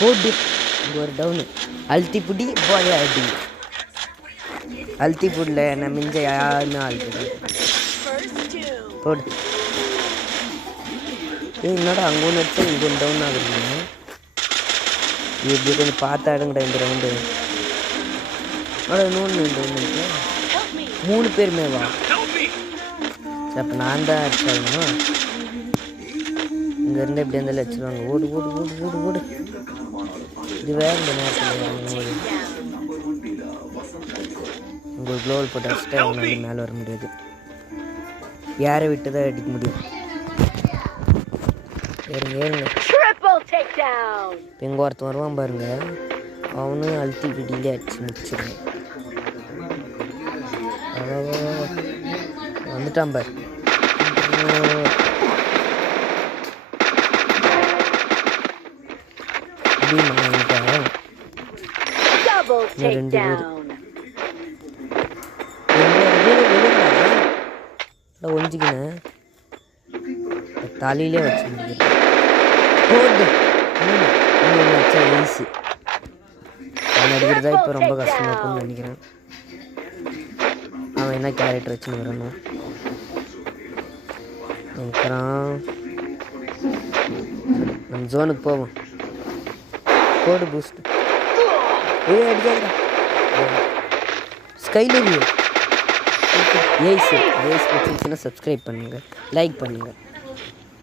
போடு. இங்கே ஒரு டவுனு. அழுத்தி பிடி போய் அடி. அழுத்தி புடல நான் மிஞ்ச யாருமே அழுத்தி போடு. என்னடா அங்கே ஒன்று வச்சா இங்கே ஒன்று டவுன் ஆகுதுங்க. இது எப்படி கொஞ்சம் பார்த்து ஆடுங்கடா இந்த ரவுண்டு. இன்னொன்று டவுன் இருக்கு. 3 பேருமே வா. அப்போ நான் தான் அடிச்சாகணும். இங்கேருந்து எப்படி இருந்தாலும் வச்சுருவாங்க. ஓடு ஓடு ஓடு ஓடு ஓடு. இது வேறு இந்த நேரத்தில் ஓடு. உங்களுக்கு க்ளோவல் போட்டு அடிச்சுட்டு அவங்களால மேலே வர முடியாது. யாரை விட்டு தான் அடிக்க முடியும். ஏறுங்க ஏறுங்க. இப்போ எங்கே ஒருத்தன் வருவான் பாருங்க. அவனும் அழுத்தி பிடியிலே அடிச்சு முடிச்சிருங்க. வந்துட்டான் பாரு. ரெண்டு பேர் ஒஞ்சிக்கினேன். தலையிலே வச்சு முடிக்கிறேன். வச்சா வயசு அவன் அடிக்கிறதா இப்போ ரொம்ப கஷ்டமாக இருக்கும்னு நினைக்கிறேன். அவன் என்ன கேரக்டர் வச்சுன்னு வரணும் நினைக்கிறான். நம்ம ஜோனுக்கு போவோம். கோடு பூஸ்ட் அடிக்காதுடா. ஸ்கைலர் ஏஸ் பிடிச்சிருச்சுன்னா சப்ஸ்கிரைப் பண்ணுங்கள், லைக் பண்ணுங்கள்.